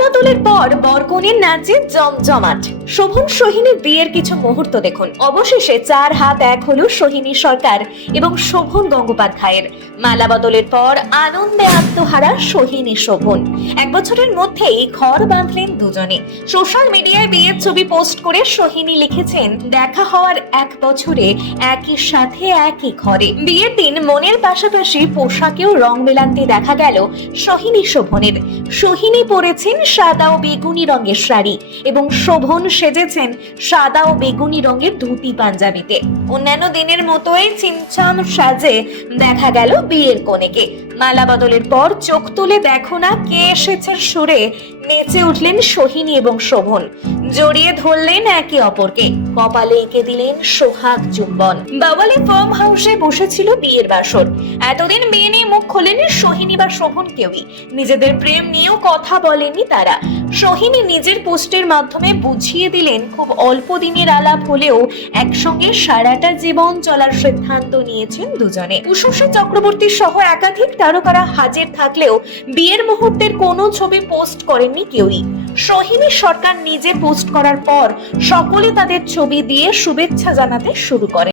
বদলের পর বরকনের নাচে জমজমাট। শোভন সোহিনীর বিয়ের কিছু মুহূর্ত দেখুন। অবশেষে চার হাত এক হলো সোহিনী সরকার এবং শোভন গঙ্গোপাধ্যায়ের। মালা বদলের পর আনন্দে আত্মহারা সোহিনী শোভন। এক বছরের মধ্যেই ঘর বাঁধলেন দুজনে। সোশ্যাল মিডিয়ায় বিয়ের ছবি পোস্ট করে সোহিনী লিখেছেন, দেখা হওয়ার এক বছরে একই সাথে একই ঘরে। বিয়ের দিন মনের পাশাপাশি পোশাকেও রং মেলাতে দেখা গেল সোহিনী শোভনের। সোহিনী পরেছেন সাদা ও বেগুনি রঙের শাড়ি এবং শোভন সেজেছেন সাদা ও বেগুনি রঙের ধুতি পাঞ্জাবিতে। অন্যান্য দিনের মতোই চিমচাম সাজে দেখা গেল বিয়ের কনেকে। মালা বদলের পর চোখ তুলে দেখো না কে এসেছে সুরে নেচে উঠলেন সোহিনী এবং শোভন। জড়িয়ে ধরলেন একে অপরকে। কপালে এঁকে দিলেন সোহাগ চুম্বন। বাওয়ালি ফার্ম হাউসে বসেছিল বিয়ের বাসর। এতদিন মেয়ে নিয়ে মুখ খোলেনি সোহিনী বা শোভন কেউই। নিজেদের প্রেম নিয়েও কথা বলেনি তারা। সোহিনী নিজের পোস্টের মাধ্যমে বুঝিয়ে দিলেন, খুব অল্প দিনের আলাপ হলেও একসঙ্গে সারাটা জীবন চলার সিদ্ধান্ত নিয়েছেন দুজনে। উষসী চক্রবর্তী সহ একাধিক তারকারা হাজির থাকলেও বিয়ের মুহূর্তের কোনো ছবি পোস্ট করেননি কেউই। সোহিনী সরকার নিজে পোস্ট করার পর সকলে তাদের ছবি দিয়ে শুভেচ্ছা জানাতে শুরু করে।